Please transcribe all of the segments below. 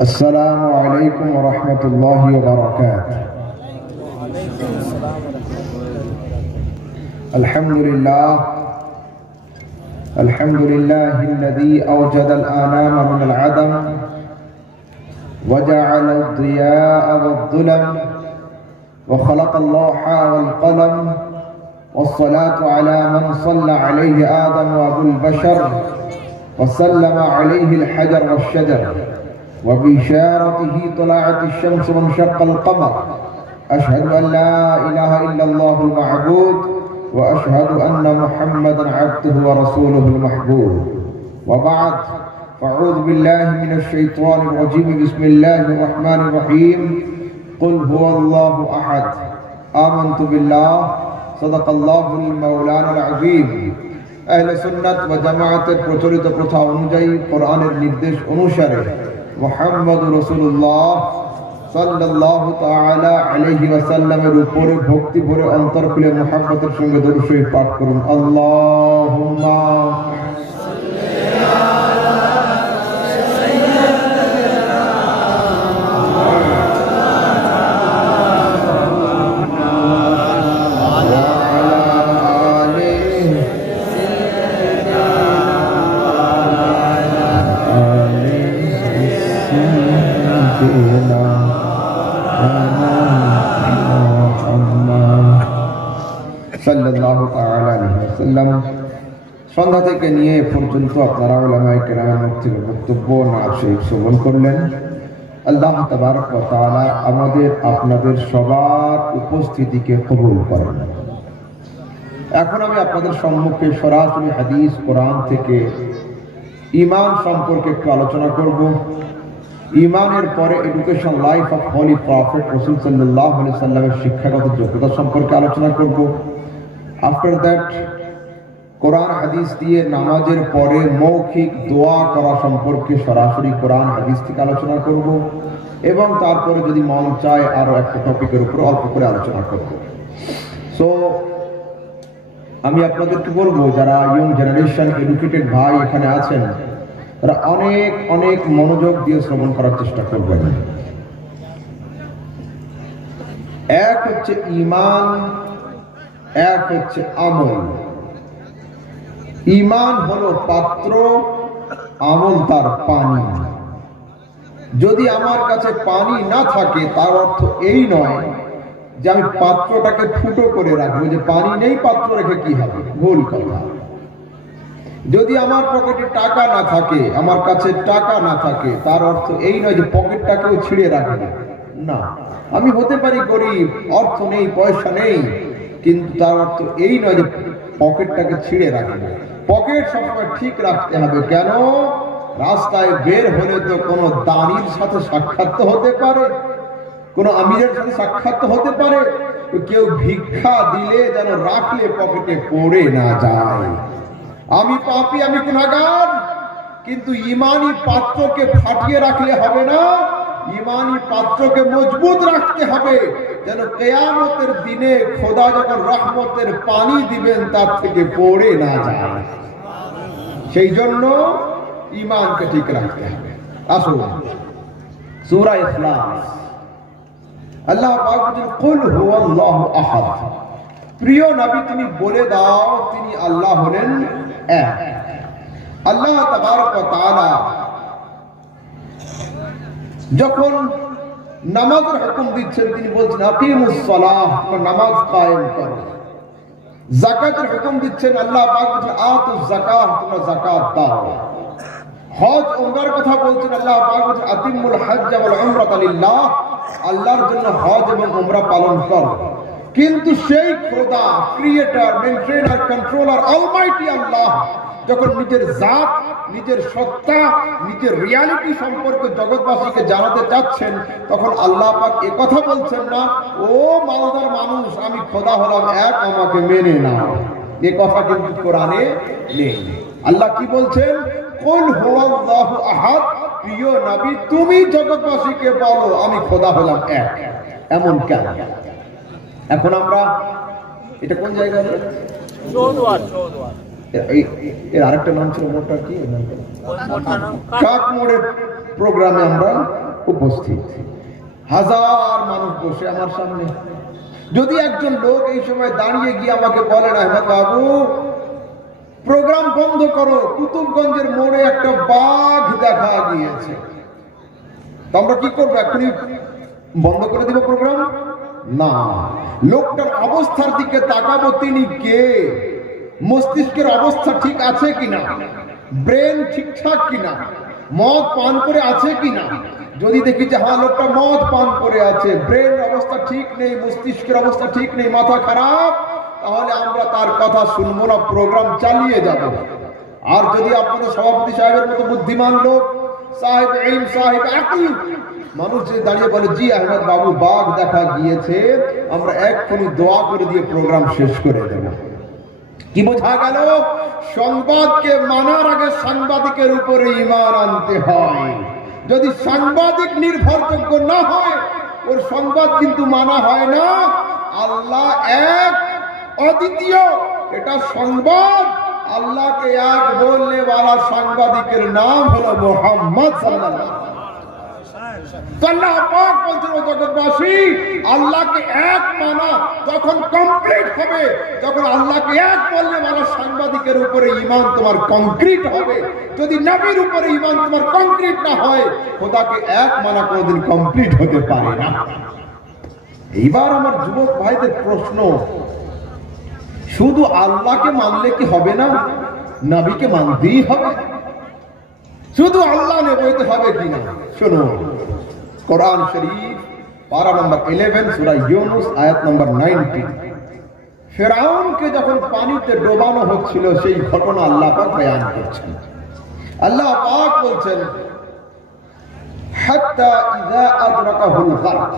السلام عليكم ورحمة الله وبركاته. الحمد لله الذي أوجد الآنام من العدم وجعل الضياء والظلم وخلق اللوح والقلم، والصلاة على من صلى عليه آدم وأبو البشر وسلم عليه الحجر والشجر، وبإشارته طلعت الشمس وانشق القمر. أشهد أن لا إله إلا الله المعبود، وأشهد أن محمدا عبده ورسوله المحبوب. وبعد، فأعوذ بالله من الشيطان الرجيم. بسم الله الرحمن الرحيم. قل هو الله أحد. آمنت بالله صدق الله المولانا العظيم. আহলে সুন্নাত ওয়া জামায়াতের প্রচলিত প্রথা অনুযায়ী কোরআনের নির্দেশ অনুসারে মুহাম্মদুর রাসূলুল্লাহ সাল্লাল্লাহু তাআলা আলাইহি ওয়াসাল্লামের উপরে ভক্তি ভরে অন্তর খুলে মুহাব্বতের সঙ্গে দরুদ শরীফ পাঠ করুন। আল্লাহুম্মা সন্ধ্যা থেকে নিয়ে পর্যন্ত আপনারা উলামায়ে কেরামের মুক্তির বক্তব্য নাত শরীফ শ্রবণ করলেন। আল্লাহ তাবারক ওয়া তাআলা আমাদের আপনাদের সবার উপস্থিতিকে কবুল করেন। এখন আমি আপনাদের সম্মুখে সরাসরি হাদিস কোরআন থেকে ঈমান সম্পর্কে একটু আলোচনা করব। ঈমানের পরে education life of holy prophet রাসূল সাল্লাল্লাহু আলাইহি সাল্লামের শিক্ষাগত যোগ্যতা সম্পর্কে আলোচনা করব। আফটার দ্যাট কোরআন হাদিস দিয়ে নামাজের পরে মৌখিক দোয়া করা সম্পর্কে সরাসরি কোরআন হাদিস থেকে আলোচনা করব, এবং তারপরে যদি মন চায় আরো একটা টপিকের উপর অল্প করে আলোচনা করব। সো আমি আপনাদেরকে বলবো, যারা ইয়ং জেনারেশন এডুকেটেড ভাই এখানে আছেন, তারা অনেক অনেক মনোযোগ দিয়ে শ্রবণ করার চেষ্টা করবেন। এক হচ্ছে ঈমান, এক হচ্ছে আমল। ঈমান হলো পাত্র, আমল তার পানি। যদি আমার কাছে পানি না থাকে তার অর্থ এই নয় যে আমি পাত্রটাকে ফুটো করে রাখবো, যে পানি নেই পাত্র রেখে কি হবে, ভুল কথা। যদি আমার পকেটে টাকা না থাকে, আমার কাছে টাকা না থাকে, তার অর্থ এই নয় যে পকেটটাকেও ছিঁড়ে রাখবে না। আমি হতে পারি গরিব, অর্থ নেই, পয়সা নেই, কিন্তু তার অর্থ এই নয় যে পকেটটাকে ছিঁড়ে রাখবে। পকেট সবসময় ঠিক রাখতে হবে। কেন? রাস্তায় বের হলে তো কোনো দানির সাথে সাক্ষাৎ তো হতে পারে, কোনো আমিরের সাথে সাক্ষাৎ তো হতে পারে। কেউ ভিক্ষা দিলে যেন রাখলে পকেটে পড়ে না যায়। আমি পাপী, আমি গুনাহগার, কিন্তু ঈমানি পাত্রকে ফাটিয়ে রাখলে হবে না। ঈমানি পাত্রকে মজবুত রাখতে হবে, যেন কিয়ামতের দিনে খোদা যখন রহমতের পানি দিবেন তার থেকে পড়ে না যায়। সেই জন্য ঈমানকে ঠিক রাখতে হবে। আসুন সূরা ইখলাস, আল্লাহ পাক বলেন, কুল হুয়াল্লাহু আহাদ। প্রিয় নবী, তুমি বলে দাও তিনি আল্লাহ হলেন এক। আল্লাহ তাবারক ওয়া তাআলা যখন নামাজের হুকুম দিচ্ছেন, তিনি বলছেন আকিমুস সালাহ, তোমরা নামাজ কায়েম করো। যাকাতের হুকুম দিচ্ছেন, আল্লাহ পাক বলেন আতুজ যাকাত, তোমরা যাকাত দাও। হজ উমরার কথা বলছেন, আল্লাহ পাক বলেন আতিমুল হজ্জ ওয়াল উমরাতা লিল্লাহ, আল্লাহর জন্য হজ এবং উমরা পালন করো। কিন্তু সেই খোদা, ক্রিয়েটর, মেইনটেইনার, কন্ট্রোলার, অলমাইটি আল্লাহ যখন নিজের জাত, নিজের সত্তা, নিজের রিয়ালিটি সম্পর্কে জগৎবাসীকে জানাতে চাচ্ছেন, তখন আল্লাহ পাক এ কথা বলছেন না, ও মালদার মানুষ, আমি খোদা হলাম এক, আমাকে মেনে নাও। এ কথা কিন্তু কোরআনে নেই। আল্লাহ কি বলছেন? কুল হুয়াল্লাহু আহাদ। প্রিয় নবী, তুমি জগৎবাসীকে বলো আমি খোদা হলাম এক। এমন কেন? এখন আমরা এটা কোন জায়গায়? এর আরেকটা নাম ছিল মোটা, কি কাকমোড়ের প্রোগ্রামে আমরা উপস্থিত, হাজার মানুষ বসে আমার সামনে। যদি একজন লোক এই সময় দাঁড়িয়ে গিয়ে আমাকে বলেন, আহমদ বাবু প্রোগ্রাম বন্ধ করো, কুতুবগঞ্জের মোড়ে একটা বাঘ দেখা গিয়েছে, তো আমরা কি করবো? এখনই বন্ধ করে দিব প্রোগ্রাম? না, লোকটার অবস্থার দিকে তাকাবো, তিনি কে, মস্তিষ্কের অবস্থা ঠিক আছে কিনা, ব্রেন ঠিকঠাক কিনা, মদ পান করে আছে কিনা। যদি দেখি যে হ্যাঁ লোকটা মদ পান করে আছে, ব্রেন অবস্থা ঠিক নেই, মস্তিষ্কের অবস্থা ঠিক নেই, মাথা খারাপ, তাহলে আমরা তার কথা শুনবো না, প্রোগ্রাম চালিয়ে যাব। আর যদি আপনাদের সভাপতি সাহেবের মতো বুদ্ধিমান লোক, সাহেব ইলম, সাহেব আকল মানুষ যে দাঁড়িয়ে বলে জি আহমদ বাবু বাঘ দেখা গিয়েছে, আমরা এক্ষুনি দোয়া করে দিয়ে প্রোগ্রাম শেষ করে দেব। কি বোঝা গেল? সংবাদকে মানার আগে সাংবাদিকের উপরে ঈমান আনতে হয়। যদি সাংবাদিক নির্ভরযোগ্য না হয়, ওর সংবাদ কিন্তু মানা হয় না। আল্লাহ এক, অদ্বিতীয়, এটা সংবাদ। আল্লাহকে এক বললে ওয়ালা সাংবাদিকের নাম হলো মুহাম্মদ সাল্লাল্লাহু আলাইহি ওয়াসাল্লাম। জগৎবাসী আল্লাহকে এক মানা তখন কমপ্লিট হবে যখন আল্লাহকে এক বললে ওয়ালা সাংবাদিকের উপরে ঈমান তোমার কংক্রিট হবে। যদি নবীর উপরে ঈমান তোমার কংক্রিট না হয়, খোদাকে এক মানা কোনোদিন কমপ্লিট হতে পারে না। এইবার আমার যুবক ভাইদের প্রশ্ন, শুধু আল্লাহকে মানলে কি হবে না? নবীকে মানতেই হবে? শুধু আল্লাহ নেবইতে হবে কিনা? শোনো, কোরআন শরীফ পারা নম্বর 11 সূরা ইউনূস আয়াত নম্বর 90। ফিরআউনকে যখন পানিতে ডোবানো হচ্ছিল সেই ঘটনা আল্লাহ পাক বয়ান করছেন। আল্লাহ পাক বলছেন হাত্তা ইযা আদরাকাহুল গারক,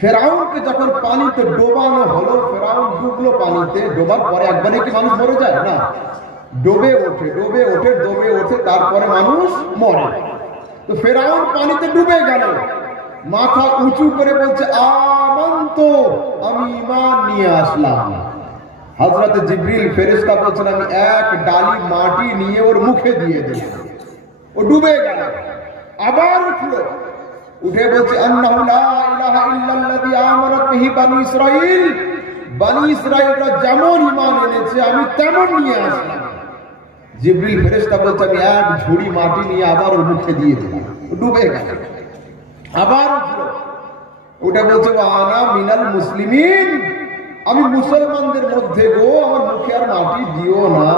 ফিরআউনকে যখন পানিতে ডোবানো হলো, ফিরআউন ডুবলো পানিতে। ডোবার পরে একবারে কি মানুষ মরে যায় না? ডোবে ওঠে, ডোবে ওঠে, ডোবে ওঠে, তারপরে মানুষ মরে। তো ফিরআউন পানিতে ডুবে গেল, মাথা উঁচু করে বলছে আমানতু, আমি ঈমান নিয়ে আসলাম। হযরত জিবরিল ফেরেশতা বলছেন আমি এক ডালি মাটি নিয়ে ওর মুখে দিয়ে দিলাম, ও ডুবে গেল। আবার উঠলো, উঠে বলছে আন্নাহু লা ইলাহা ইল্লাল্লাযী আমানাত বিহি বানী ইসরাঈল, বানী ইসরাঈলরা যেমন ঈমান এনেছে আমি তেমন নিয়ে আসলাম। জিবরিল ফেরেশতা বলছে আমি এক ঝুড়ি মাটি নিয়ে আবার ওর মুখে দিয়ে দিলাম, ও ডুবে গেল। আবার উঠলো, উঠে বলছে আনা মিনাল মুসলিমিন, আমি মুসলমানদের মধ্যে গো, আমার মুখে আর মাটি দিও না।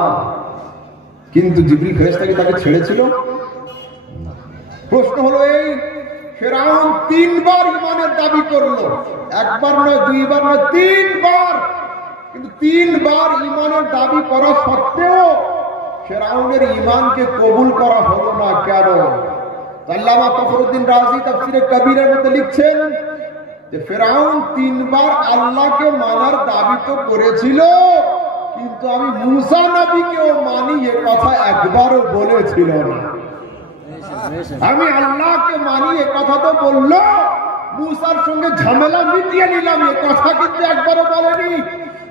কিন্তু জিবরিল ফেরেশতা কি তাকে ছেড়েছিল? প্রশ্ন হলো এই, ফিরআউন তিনবার ঈমানের দাবি করলো, একবার নয়, দুইবার নয়, তিনবার। কিন্তু তিনবার ঈমানের দাবি করা সত্ত্বেও ফিরআউনের ঈমানকে কবুল করা হলো না। কেন? আল্লামা ফখরুদ্দিন রাজি তাফসীরে কবীরের মধ্যে লিখছেন যে ফিরআউন তিনবার আল্লাহকে মানার দাবি তো করেছিল, কিন্তু আমি মূসা নবীকেও মানি এ কথা একবারও বলেছিল না। আমি আল্লাহকে মানি এ কথা তো বললো, মূসার সঙ্গে ঝামেলা মিটিয়ে নিলাম এ কথা কিন্তু একবারও বলেনি।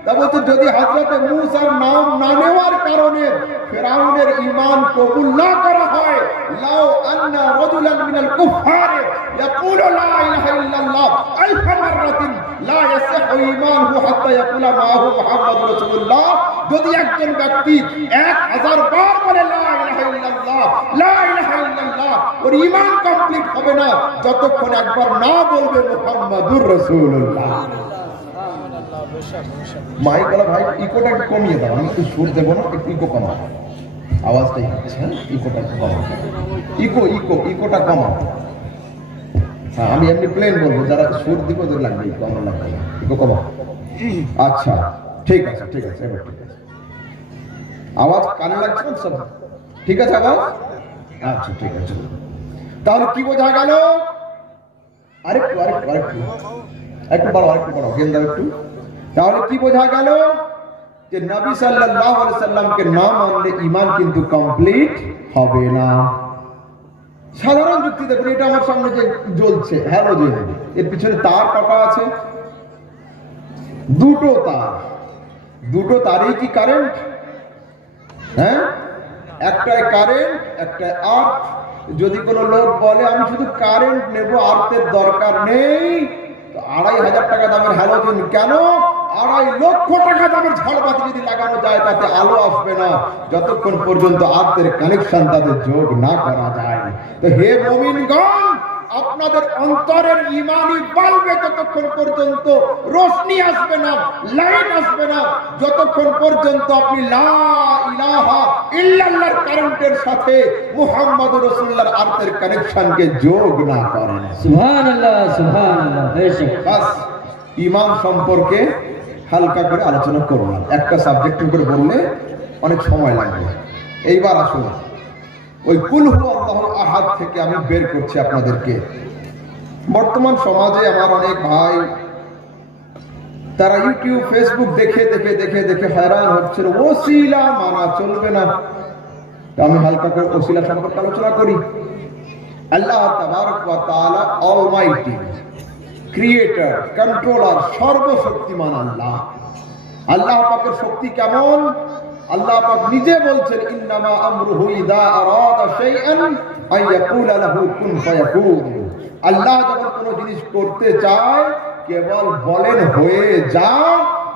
তা বলতে যদি হযরত মূসার নাম না নেওয়ার কারণে ফিরআউনের ঈমান কবুল না করা হয়, লাউ আন্না রাজুলান মিনাল কুফার ইয়াকুলু লা ইলাহা ইল্লাল্লাহ আলফ মাররাতিন লা ইয়াসিহু ঈমানুহু হাত্তা ইয়াকুলা মাহু মুহাম্মাদুর রাসূলুল্লাহ, যদি একজন ব্যক্তি 1000 বার বলে লা ইলাহা ইল্লাল্লাহ, লা ইলাহা ইল্লাল্লাহ, ওর ঈমান কমপ্লিট হবে না যতক্ষণ একবার না বলবে মুহাম্মাদুর রাসূলুল্লাহ। মাইক वाला ভাই ইকোটা একটু কমিয়ে দাও, আমি একটু সুর দেবো না, একটু ইকো কমাও, আওয়াজটাই হচ্ছে, ইকোটা কমাও, ইকোটা কমাও। হ্যাঁ আমি এমনি প্লেন বলবো, যারা সুর দিব ওদের লাগবে কম লাগবে, ইকো কমাও। আচ্ছা ঠিক আছে, ঠিক আছে, এবার ঠিক আছে, আওয়াজ কানে লাগছে না সব ঠিক আছে আওয়াজ? আচ্ছা ঠিক আছে। তাহলে কি বোঝা গেল? আরেকটু বাড়াও, গেল দাও একটু। তাহলে কি বোঝা গেল? যে নবী সাল্লাল্লাহু আলাইহি সাল্লামকে না মানলে ঈমান কিন্তু কমপ্লিট হবে না। সাধারণ যুক্তি দেখুন, এটা আমার সামনে যে জ্বলছে হ্যালোজেন, এর পিছনে তার কটা আছে? দুটো তার। দুটো তারেই কি কারেন্ট? হ্যাঁ একটাই কারেন্ট, একটাই আর্থ। যদি কোনো লোক বলে আমি শুধু কারেন্ট নেব, আর্থের দরকার নেই, তো 2500 টাকা দামের হ্যালোজেন কেন, 2.5 লক্ষ টাকা দামের ঝাড়বাতি যদি লাগানো যায় তাতে আলো আসবে না, যতক্ষণ পর্যন্ত আর্থের কানেকশন তাদের যোগ না করা যায়। তো হে মুমিনগণ, আপনাদের অন্তরের ঈমানি বাল্বে ততক্ষণ পর্যন্ত রোশনি আসবে না, লাইট আসবে না, যতক্ষণ পর্যন্ত আপনি লা ইলাহা ইল্লাল্লাহর কারেন্টের সাথে মুহাম্মদুর রাসূলুল্লাহর আর্থের কানেকশনকে যোগ না করেন। সুবহানাল্লাহ, সুবহানাল্লাহ। বাস ঈমান সম্পর্কে হালকা করে আলোচনা করলাম। একটা সাবজেক্ট করে বললে অনেক সময় লাগবে। এইবার আসুন ওই কুল হু আল্লাহু আহাদ থেকে আমি বের করছি আপনাদেরকে। বর্তমান সমাজে আমার অনেক ভাই তারা ইউটিউব ফেসবুক দেখে দেখে দেখে দেখে হয়রান হচ্ছেন, ওসিলা মানা চলবে না। আমি হালকা করে ওসিলা সম্পর্কে আলোচনা করি। আল্লাহ তাবারক ওয়া তাআলা অলমাইটি, ক্রিয়েটর, কন্ট্রোলার, সর্বশক্তিমান আল্লাহ। আল্লাহ পাকের শক্তি কেমন? আল্লাহ পাক নিজে বলছেন ইন্নামা আমরুহু ইযা আরাদা শাইআন আইয়াকুলা লাহু কুন ফায়াকুন। আল্লাহ যখন কোনো জিনিস করতে চায় কেবল বলেন হয়ে যা,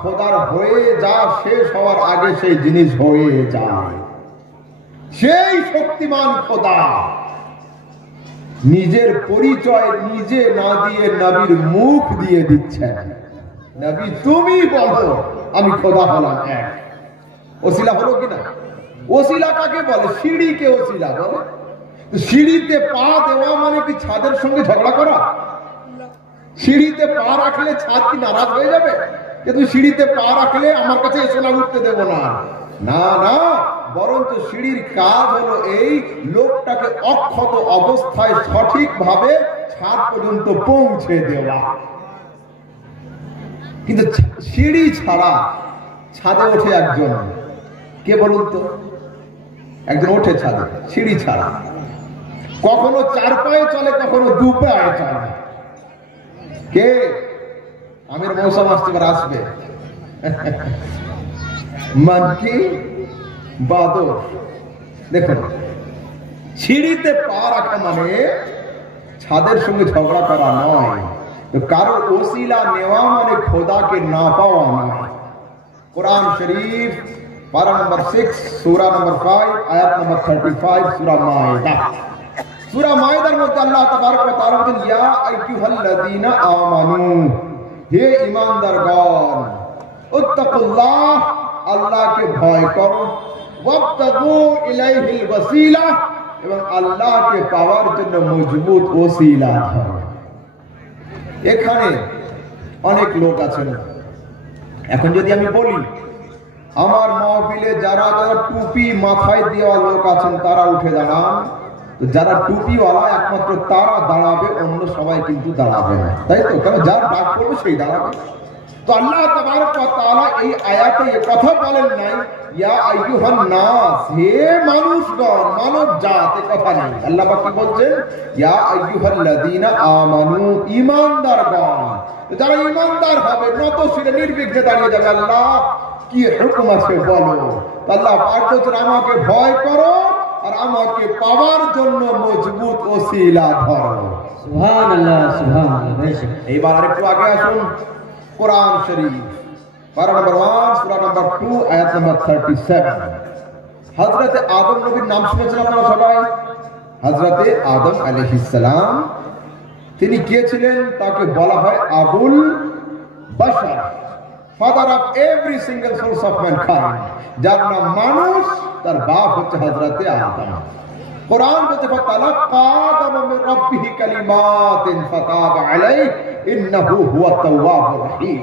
খোদার হয়ে যা শেষ হওয়ার আগে সেই জিনিস হয়ে যায়। সেই শক্তিমান খোদা নিজের পরিচয় নিজে না দিয়ে নবীর মুখ দিয়ে দিচ্ছেন, নবী তুমি বলো আমি খোদা হলাম এক। ওসিলা হলো কিনা? ওসিলা কাকে বলে? সিঁড়িকে ওসিলা বলে। সিঁড়িতে পা দেওয়া মানে কি ছাদের সঙ্গে ঝগড়া করা? সিঁড়িতে পা রাখলে ছাদ কি নারাজ হয়ে যাবে যে তুই সিঁড়িতে পা রাখলে আমার কাছে এসে না উঠতে দেব না? না না, বরঞ্চ সিঁড়ির কাজ হলো এই লোকটাকে অক্ষত অবস্থায় সঠিকভাবে ছাদ পর্যন্ত পৌঁছে দেওয়া। কিন্তু সিঁড়ি ছাড়া ছাদে ওঠে একজন, কে বলুন তো? একজন ওঠে ছাদে সিঁড়ি ছাড়া, কখনো 4 পায়ে চলে, কখনো 2 পায়ে চলে। কে? আমির মৌসুম আসবে মানকি বাদর। দেখুন, সিঁড়িতে পা রাখা মানে ছাদের সঙ্গে ঝগড়া করা নয়, তো কারো ওসিলা নেওয়া মানে খোদাকে না পাওয়া নয়। কোরআন শরীফ পারা নম্বর 6 সূরা নম্বর 5 আয়াত নম্বর 35 সূরা মায়দা। সূরা মায়দার মধ্যে আল্লাহ তাবারক ওয়া তাআলা বলেন ইয়া আইয়ুহাল্লাযীনা আমানু, হে ঈমানদারগণ, উত্তাকুল্লাহ, আল্লাহকে ভয় করো, ওয়াবতাগু ইলাইহিল ওয়াসিলা, এবং আল্লাহকে পাওয়ার জন্য মজবুত ওসিলা ধরো। এখানে অনেক লোক আছেন। এখন যদি আমি বলি আমার মাহফিলে যারা যারা টুপি মাথায় দেওয়া লোক আছেন তারা উঠে দাঁড়ান, তো যারা টুপিওয়ালা একমাত্র তারা দাঁড়াবে, অন্য সবাই কিন্তু দাঁড়াবে না, তাই তো? কারণ যার ডাক করবে সেই দাঁড়াবে। তো আল্লাহ তাবারক ওয়া তাআলা এই আয়াতে এই কথা বলেন নাই ইয়া আইয়ুহান নাস, হে মানুষগণ, মানব জাত, এই কথা নাই। আল্লাহ পাক কি বলছেন? ইয়া আইয়ুহাল্লাযীনা আমানু, ঈমানদারগণ। যারা ঈমানদার হবে নত শিরে নির্বিঘ্নে দাঁড়িয়ে যাবে, আল্লাহ কি হুকুম আছে বলো। আল্লাহ পাক বলছেন আমাকে ভয় করো আর আমাকে পাওয়ার জন্য মজবুত ওসিলা ধরো। সুবহানাল্লাহ, সুবহানাল্লাহ। এইবার আরেকটু আগে আসুন, কোরআন শরীফ পারা নম্বর 1 সূরা নম্বর 2 আয়াত নম্বর 37। হযরতে আদম নবীর নাম শুনেছেন আপনারা সবাই? হযরতে আদম আলাইহিস সালাম, তিনি কে ছিলেন? তাকে বলা হয় Abul Bashar, father of every single source of mankind. যার নাম মানুষ, তার বাপ হচ্ছে হযরতে আদম। কোরআন বলছে ফাতালাক্কা আদম মির রাব্বিহি কালিমাতিন ফাতাবা আলাইহি ইন্নাহু হুয়াত তাওয়াবুর রহিম।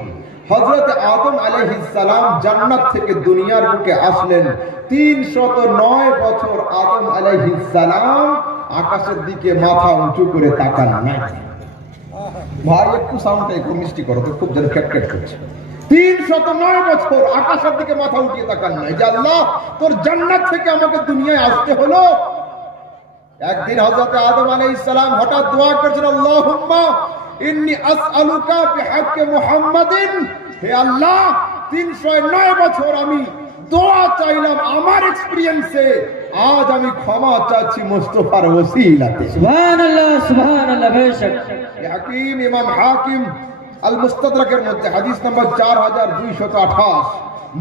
হযরতে আদম আলাইহিস সালাম জান্নাত থেকে দুনিয়ার বুকে আসলেন। 309 বছর আদম আলাইহিস সালাম আকাশের দিকে মাথা উঁচু করে তাকান নাই। ভাই একটু সাউন্ডটা একটু মিষ্টি করো তো, খুব যেন ক্যাটক্যাট করছে। 309 বছর আকাশের দিকে মাথা উঠিয়ে তাকান নাই যে আল্লাহ তোর জান্নাত থেকে আমাকে দুনিয়ায় আসতে হলো। একদিন হযরত আদম আলাইহিস সালাম হঠাৎ দোয়া করেছেন, আল্লাহুম্মা ইন্নী আসআলুকা বিহাক্কি মুহাম্মাদিন, হে আল্লাহ 309 বছর আমি দোয়া চাইলাম আমার এক্সপেরিয়েন্সে আজ আমি ক্ষমা চাচ্ছি মুস্তাফার ওসিলাতে। সুবহানাল্লাহ বেশক। হাকিম ইমাম হাকিম আল মুস্তাদরাকের মধ্যে হাদিস নাম্বার 4228,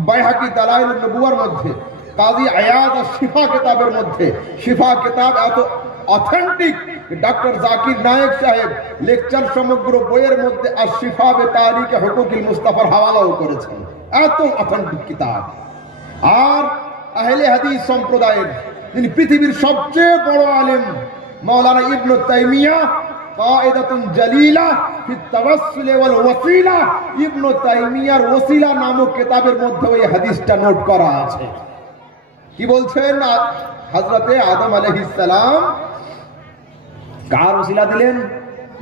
বাইহাকি দালাইলুন নবুওয়ার মধ্যে, কাজী আয়াদ আর শিফা কিতাবের মধ্যে, শিফা কিতাব এত অথেন্টিক, ডক্টর জাকির নায়েক সাহেব লেকচার সমগ্র বইয়ের মধ্যে আর শিফা বে তারিকে হুকুকিল মুস্তাফার হাওয়ালাও করেছেন, এত অথেন্টিক কিতাব। আর আহলে হাদিস সম্প্রদায়ের যিনি পৃথিবীর সবচেয়ে বড় আলেম মাওলানা ইবনে তাইমিয়া কায়দাতুন জালিলা ফি তাওয়াসসুল ওয়াল ওয়াসিলা, ইবনে তাইমিয়ার ওসিলা নামক কিতাবের মধ্যে এই হাদিসটা নোট করা আছে। কি বলছেন? হযরতে আদম আলাইহিস সালাম কার ওসিলা দিলেন?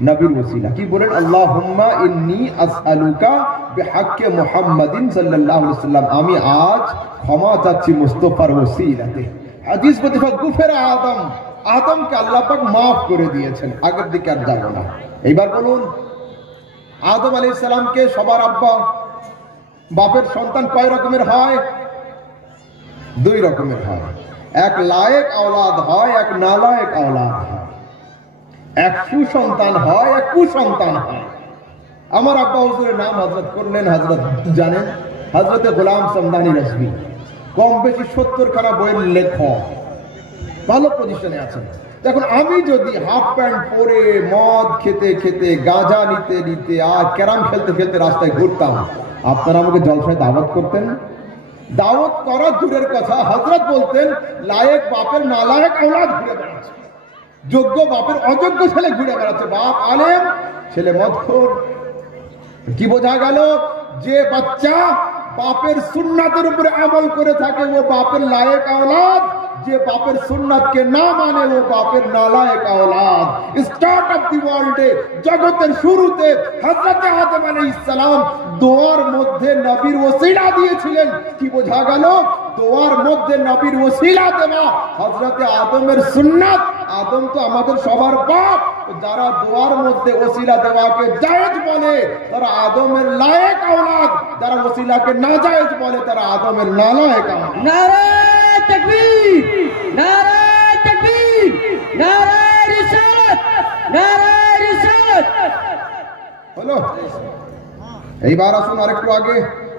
নবীর ওসিলা। কি বলেন? আল্লাহুম্মা ইন্নী আসআলুকা বিহাক্কি মুহাম্মাদিন সাল্লাল্লাহু আলাইহি ওয়াসাল্লাম, আমি আজ ক্ষমা চাচ্ছি মুস্তাফার ওসিলাতে। হাদিস মুতাফাক গুফরা আদম, আদমকে আল্লাহ পাক maaf করে দিয়েছেন, আগের দিকে আর যাব না। এইবার বলুন, আদম আলাইহিস সালামকে সবার আব্বা, বাপের সন্তান কয় রকমের হয়? দুই রকমের হয়। এক লায়েক আওলাদ হয়, এক নালায়েক আওলাদ হয়। এক সুসন্তান হয়, এক কুসন্তান হয়। আমার আব্বা হুজুরের নাম হযরত করলেন, হযরত জানেন, হযরতে গোলাম সমদানি রাজভী, কম বেশি 70 খানা বইয়ের লেখক, ভালো পজিশনে আছেন। দেখুন, আমি যদি হাফ প্যান্ট পরে মদ খেতে খেতে গাঁজা নিতে নিতে আর ক্যারাম খেলতে খেলতে রাস্তায় ঘুরতাম, আপনারা আমাকে জলসায় দাওয়াত করতেন? দাওয়াত করা দূরের কথা, হযরত বলতেন লায়েক বাপের নালায়েক আওলাদ ঘুরে বেড়াচ্ছে, যোগ্য বাপের অযোগ্য ছেলে ঘুরে বেড়াচ্ছে। বাপ আলেম, ছেলে মদখোর। কি বোঝা গেল? যে বাচ্চা বাপের সুন্নাতের উপরে আমল করে থাকে ও বাপের লায়েক আওলাদ, যে বাপের সুন্নাতকে না মানে ও বাপের নালায়েক আওলাদ। স্টার্ট অফ দি ওয়ার্ল্ডে, জগতের শুরুতে হযরত আদম আলাইহিস সালাম দোয়ার মধ্যে নবীর ওসিলা দিয়েছিলেন। কি বোঝা গেল? দোয়ার মধ্যে নবীর ওসিলা দেওয়া হযরত আদমের সুন্নাত। আদম তো আমাদের সবার বাপ। যারা দোয়ার মধ্যে ওসিলা দেওয়াকে জায়েজ বলে তারা আদমের লায়েক আওলাদ, যারা ওসিলাকে নাজায়েজ বলে তারা আদমের নালায়েক আওলাদ। নারে তাকবীর, নারে তাকবীর, নারে রিসালাত, নারে রিসালাত। হলো? এইবার আসুন আরেকটু আগে,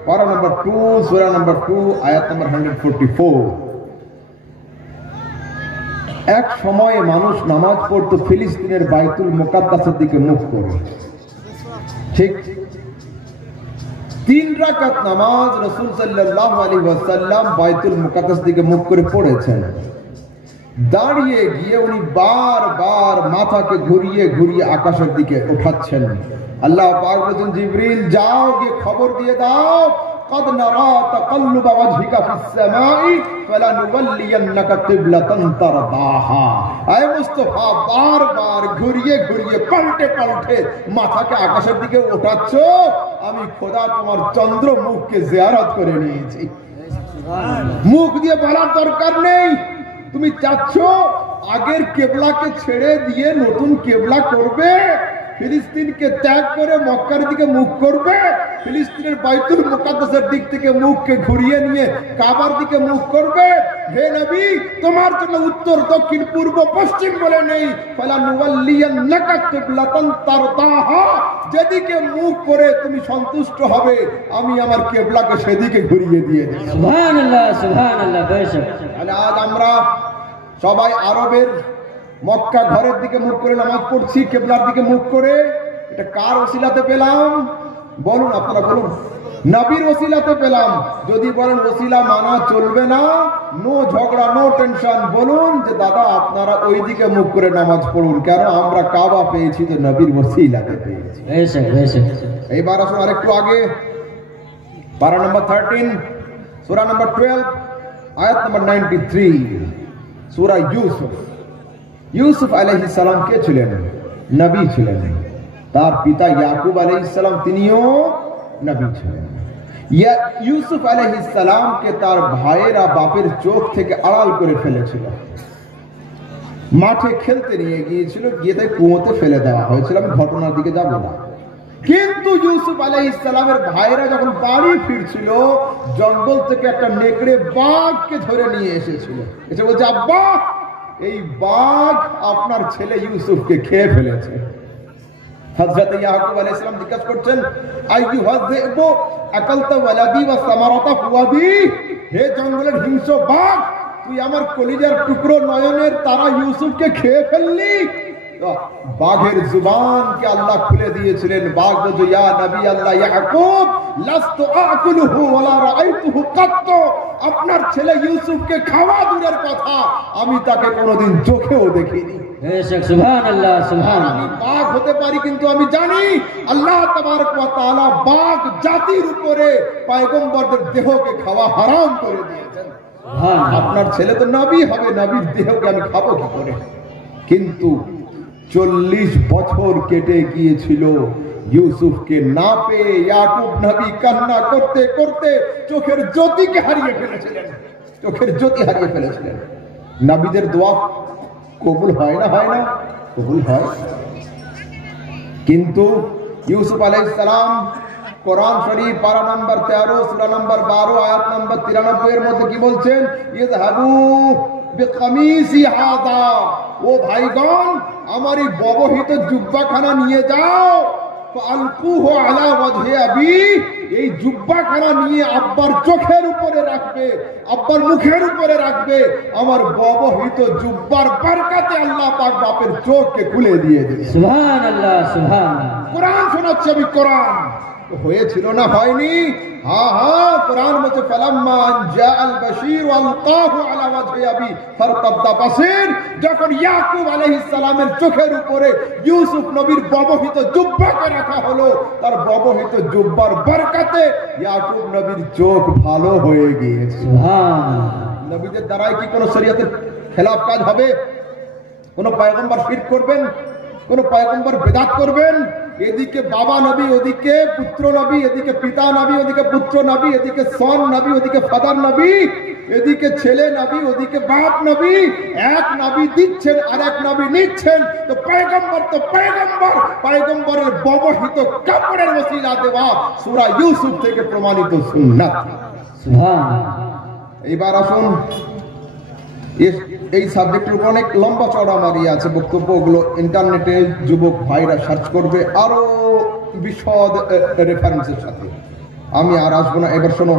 পারা নাম্বার 2, সূরা নাম্বার 2, আয়াত নাম্বার 144। এক সময়ে মানুষ নামাজ পড়তো ফিলিস্তিনের বাইতুল মুকাদ্দাসের দিকে মুখ করে। ঠিক 3 রাকাত নামাজ রাসূল সাল্লাল্লাহু আলাইহি ওয়াসাল্লাম বাইতুল মুকাদ্দাস দিকে মুখ করে পড়েছেন। দাঁড়িয়ে গিয়ে উনি বারবার মাথাকে ঘুরিয়ে ঘুরিয়ে আকাশের দিকে ওঠাচ্ছেন। আল্লাহ পাক বলেন, জিবরিল যাও গিয়ে খবর দিয়ে দাও, قد نرى تقلب وجهك في السماء فلنولينك قبلة ترضاها। আয় মুস্তাফা, বারবার ঘুরিয়ে ঘুরিয়ে পাল্টে পাল্টে মাথাকে আকাশের দিকে ওঠাচ্ছ, আমি খোদা তোমার চন্দ্র মুখকে জিয়ারত করে নিয়েছি। মুখ দিয়ে বলার দরকার নেই, তুমি চাচ্ছ আগের কেবলাকে ছেড়ে দিয়ে নতুন কেবলা করবে, ফিলিস্তিনকে ত্যাগ করে মক্কার দিকে মুখ করবে, ফিলিস্তিনের বাইতুল মুকাদ্দাসের দিক থেকে মুখকে ঘুরিয়ে নিয়ে কাবার দিকে মুখ করবে। হে নবী, তোমার জন্য উত্তর দক্ষিণ পূর্ব পশ্চিম বলে নেই, ফালানুওয়াল্লিয়ান্নাকা কিবলাতান তারদাহা, যেদিকে মুখ করে তুমি সন্তুষ্ট হবে আমি আমার কেবলাকে সেদিকে ঘুরিয়ে দিয়ে দেব। সুবহানাল্লাহ, সুবহানাল্লাহ বেশক। আজ আমরা সবাই আরবের মক্কা ঘরের দিকে মুখ করে নামাজ পড়ছি, কেবলার দিকে মুখ করে। এটা কার ওসিলাতে পেলাম? বলুন, আপনারা বলুন। নবীর ওসিলাতে পেলাম। যদি বলেন ওসিলা মানা চলবে না, নো ঝগড়া, নো টেনশন, বলুন যে দাদা আপনারা ওই দিকে মুখ করে নামাজ পড়ুন, কেন আমরা কাবা পেয়েছি তো নবীর ওসিলাতে পেয়েছি। বেশক, বেশক। এইবার আসুন আরেকটু আগে, পারা নাম্বার 13, সূরা নাম্বার 12, আয়াত নাম্বার 93, সূরা ইউসুফ। ইউসুফ আলাইহিস সালাম কে ছিলেন? নবী ছিলেন। তার পিতা ইয়াকুব আলাইহিস সালাম তিনিও নবী ছিলেন। ইউসুফ আলাইহিস সালামকে তার ভাইয়েরা বাপের চোখ থেকে আড়াল করে ফেলেছিল। মাঠে খেলতে নিয়ে গিয়েছিল, গিয়ে তাই কুয়োতে ফেলে দেওয়া হয়েছিল। আমি ঘটনার দিকে যাব না। কিন্তু ইউসুফ আলাইহিস সালামের ভাইরা যখন বাড়ি ফিরছিল, জঙ্গল থেকে একটা নেকড়ে বাঘকে ধরে নিয়ে এসেছিল। এসে বলছে, আব্বা, এই বাঘ আপনার ছেলে ইউসুফকে খেয়ে ফেলেছে। হযরত ইয়াকুব আলাইহিস সালাম জিজ্ঞাসা করছেন, আইয়ুহাযিবু আকালতা ওয়ালাদি ওয়া সামারাতা ফুয়াদি, হে জঙ্গলের হিংস্র বাঘ, তুই আমার কলিজার টুকরো নয়নের তারা ইউসুফকে খেয়ে ফেললি। বাঘের জুবানকে আল্লাহ খুলে দিয়েছিলেন। বাঘ বলছে, ইয়া নবী আল্লাহ ইয়াকুব, লাস্তু আকুলুহু ওয়ালা রাআইতুহু কাত্ত, আপনার ছেলে ইউসুফকে খাওয়া দূরের কথা, আমি তাকে কোনোদিন চোখেও দেখিনি। বেশক, সুবহানাল্লাহ, সুবহানাল্লাহ। আমি বাঘ হতে পারি, কিন্তু আমি জানি আল্লাহ তাবারক ওয়া তাআলা বাঘ জাতির উপরে পয়গম্বরদের দেহকে খাওয়া হারাম করে দিয়েছেন। আপনার ছেলে তো নবী হবে, নবীর দেহকে আমি খাবো কি করে? কিন্তু 40 বছর কেটে গিয়েছিল, ইউসুফকে না পেয়ে ইয়াকুব নবী কান্না করতে করতে চোখের জ্যোতিকে হারিয়ে ফেলেছিলেন। চোখের জ্যোতি হারিয়ে ফেলেছিলেন। নবীদের দোয়া কবুল হয় না? হয় না? কবুল হয়। কিন্তু ইউসুফ আলাইহিস সালাম কোরআন শরীফ পারা নম্বর 13 সূরা নম্বর 12 আয়াত নম্বর 93 এর মধ্যে কি বলছেন? ইযহাবু বিকামিসি হাদা, ও ভাইগণ, আমার এই ব্যবহৃত জুব্বাখানা নিয়ে যাও, ফালকুহু আলা ওয়াজহি আবি, এই জুব্বাখানা নিয়ে আব্বার চোখের উপরে রাখবে, আব্বার মুখের উপরে রাখবে। আমার ব্যবহৃত জুব্বার বরকতে আল্লাহ পাক বাপের চোখকে খুলে দিয়ে দিবে। সুবহানাল্লাহ, সুবহানাল্লাহ। কোরআন শোনাচ্ছে আমি, কোরআন হয়েছিল না? হয়নি? হ্যাঁ হ্যাঁ, কোরআন বলছে, ফালাম্মা জাআল বাশীর আলকাহু আলা ওয়াজহি আবি ফারতাদ্দা বাসীর, যখন ইয়াকুব আলাইহিস সালামের চোখের উপরে ইউসুফ নবীর ব্যবহৃত জুব্বাকে রাখা হলো, তার ব্যবহৃত জুব্বার বরকতে ইয়াকুব নবীর চোখ ভালো হয়ে গিয়েছে। সুবহানাল্লাহ। নবীদের দ্বারাই কি কোনো শরীয়তের খেলাফ কাজ হবে? কোন পয়গম্বর শিরক করবেন? কোন পয়গম্বর বেদাত করবেন? এদিকে বাবা নবী, ওদিকে পুত্র নবী, এদিকে পিতা নবী, ওদিকে পুত্র নবী, এদিকে সন নবী, ওদিকে ফাদার নবী, এদিকে ছেলে নবী, ওদিকে বাপ নবী। এক নবী দিচ্ছেন আর এক নবী নিচ্ছেন। তো পয়গম্বর তো পয়গম্বর, পয়গম্বরের ব্যবহৃত কাপড়ের ওসিলা দেওয়া সূরা ইউসুফ থেকে প্রমাণিত সুন্নাত। সুবহানাল্লাহ। এইবার আসুন, এই সাবজেক্টের উপর অনেক লম্বা চড়া মারি আছে বক্তব্য, ওগুলো ইন্টারনেটে যুবক ভাইরা সার্চ করবে আরো বিশদ রেফারেন্সের সাথে। আমি আর আসবো না, এবার শোনো,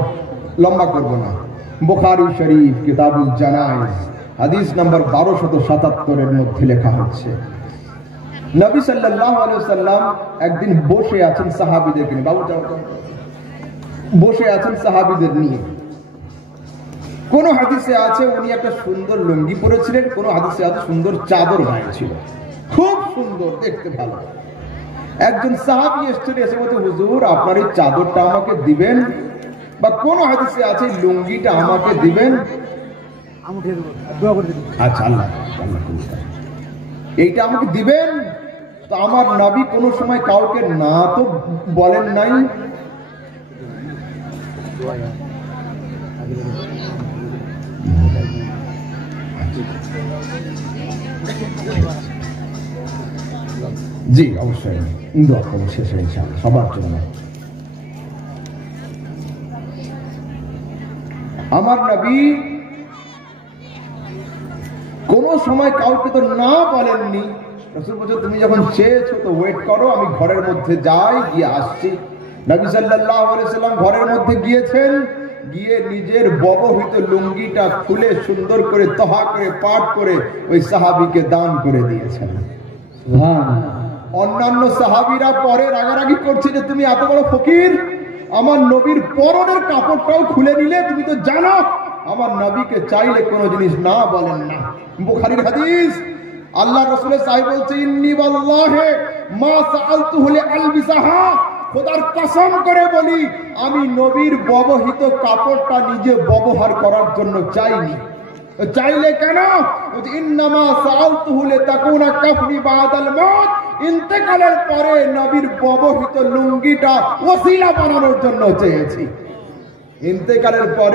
লম্বা করবো না। বুখারী শরীফ কিতাবুল জানাইজ হাদিস নাম্বার 1277 এর মধ্যে লেখা হচ্ছে, নবী সাল্লাল্লাহু আলাইহি ওয়াসাল্লাম একদিন বসে আছেন সাহাবীদেরকে নিয়ে। বাবু বসে আছেন সাহাবীদের নিয়ে। কোন হাদিসে আছে উনি একটা সুন্দর লুঙ্গি পরেছিলেন, কোন হাদিসে আছে সুন্দর চাদর গায়ে ছিল, খুব সুন্দর, দেখতে ভালো। একজন সাহাবী এসেছেন, এসে বলতে, হুজুর, আপনার এই চাদরটা আমাকে দিবেন, বা কোন হাদিসে আছে লুঙ্গিটা আমাকে দিবেন। আচ্ছা, আল্লাহ এইটা আমাকে দিবেন। তো আমার নবী কোনো সময় কাউকে না তো বলেন নাই। জি অবশ্যই, দোয়া করব শেষে ইনশাআল্লাহ সবার জন্য। আমার নবী কোন সময় কাউকে তো না বলেননি। রাসূল বলেন, তুমি যখন চেয়েছো তো ওয়েট করো, আমি ঘরের মধ্যে যাই, গিয়ে আসছি। নবী সাল্লাল্লাহু আলাইহি ওয়াসাল্লাম ঘরের মধ্যে গিয়েছেন, গিয়ে নিজের ব্যবহৃত লুঙ্গিটা খুলে সুন্দর করে তহা করে পাঠ করে ওই সাহাবীকে দান করে দিয়েছেন। সুবহানাল্লাহ। অন্যান্য সাহাবীরা পরে রাগারাগি করছে যে তুমি এত বড় ফকির, আমার নবীর পরনের কাপড়টাও খুলে নিলে, তুমি তো জানো আমার নবীকে চাইলে কোনো জিনিস না বলেন না। বুখারীর হাদিস, আল্লাহ রাসূলের সাহেব বলছে, ইন্নী ওয়াল্লাহি মা সাআলতুহু লিআলবিসাহা, খোদার কসম করে বলি, আমি নবীর ব্যবহৃত কাপড়টা নিজে ব্যবহার করার জন্য চাইনি। চাইলে কেন? ইন্নামা সাআলতুহু লিতাকুনা কাফনি বাদাল মাউত, ইন্তেকালের পরে নবীর ব্যবহৃত লুঙ্গিটা ওসিলা বানানোর জন্য চেয়েছি। ইন্তেকালের পরে